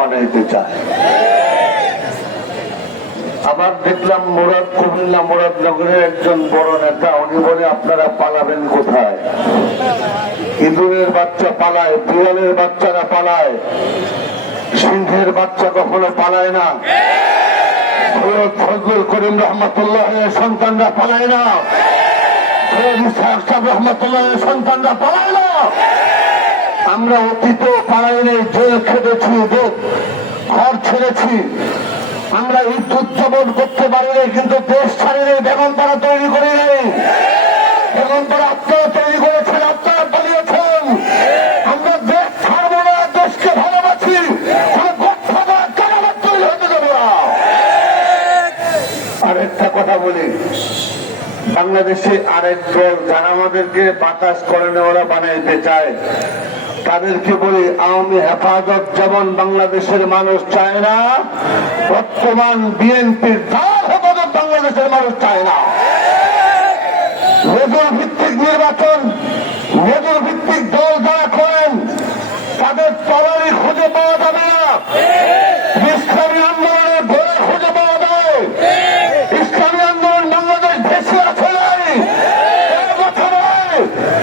বানাইতে চায়। আবার দেখলাম কুমিল্লা মুরাদনগরের একজন বড় নেতা, উনি বলে আপনারা পালাবেন কোথায়? ইঁদুরের বাচ্চা পালায়, বিড়ালের বাচ্চারা পালায়, সিংহের বাচ্চা কখনো পালায় না। সৈয়দ ফজলুল করিম রহমতুল্লাহ সন্তানরা পালায় না, সৈয়দ ইসহাক সাহেব রহমতুল্লাহ সন্তানরা পালায় না। আমরা অতীতেও পালাইনি, জেল খেটেছি, ঘর ছেড়েছি, আমরা এই উদযাপন করতে পারিনি, কিন্তু দেশ ছাড়িনি, বেগম পাড়া তৈরি করি নাই। বেগম পাড়া আপনারা তৈরি করেছেন, আপনারা পালিয়েছেন। আমরা দেশ ছাড়বো না, দেশকে ভালোবাসি, তৈরি হতে দেবো না। আরেকটা কথা বলি, বাংলাদেশে আরেক দল যারা আমাদেরকে বাতাস করে ওরা বানাইতে চায়, তাদেরকে বলি আওয়ামী হেফাজত যেমন বাংলাদেশের মানুষ চায় না, বর্তমান বিএনপির হেফাজত বাংলাদেশের মানুষ চায় না। মেজর ভিত্তিক নির্বাচন, মেজর ভিত্তিক দল যারা করেন তাদের তলারি খুঁজে পাওয়া যাবে না। ইসলামী আন্দোলনের ঘরে খুঁজে পাওয়া যায়। ইসলামী আন্দোলন বাংলাদেশ ভেসে আছে নাই,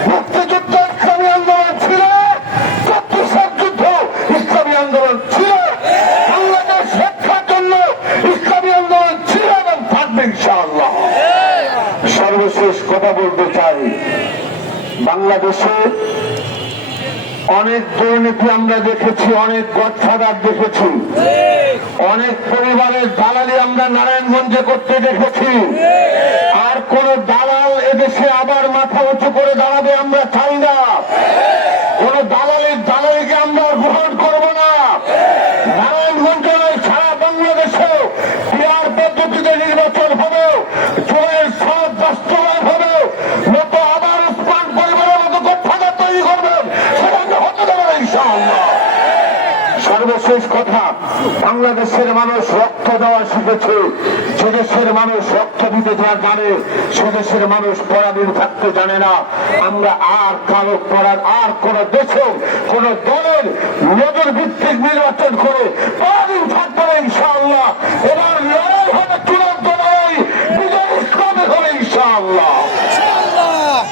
মুক্তিযুদ্ধ ইসলামী আন্দোলন ছিল, যুদ্ধ ইসলামী আন্দোলন ছিল, বাংলাদেশ রক্ষার জন্য ইসলামী আন্দোলন ছিল এবং থাকবে ইনশাআল্লাহ। সর্বশেষ কথা বলতে চাই, বাংলাদেশে অনেক দুর্নীতি আমরা দেখেছি, অনেক গডফাদার দেখেছি, অনেক পরিবারের দালালি আমরা নারায়ণগঞ্জে করতে দেখেছি। আর কোন দালাল এদেশে আবার মাথা উঁচু করে দাঁড়াবে আমরা চাই না। কোন দালালিকে আমরা গ্রহণ করব না। নারায়ণগঞ্জে সারা বাংলাদেশে পিআর পদ্ধতিতে নির্বাচন হবে, জুলাইয়ের সনদ বাস্তবায়ন হবে, মতো আবার উসমান পরিবারের মতো গডফাদার তৈরি করবেন, সেটা আমরা হতে দেবো না ইনশাআল্লাহ। সর্বশেষ কথা, বাংলাদেশের মানুষ রক্ত দেওয়া শিখেছে। যে দেশের মানুষ রক্ত দিতে যা জানে, সে দেশের মানুষ পরাধীন থাকতে জানে না। আমরা আর কারো পরাধ আর কোন দেশে কোন দলের নজর ভিত্তিক নির্বাচন করে পরাধীন থাকবে না ইনশাআল্লাহ।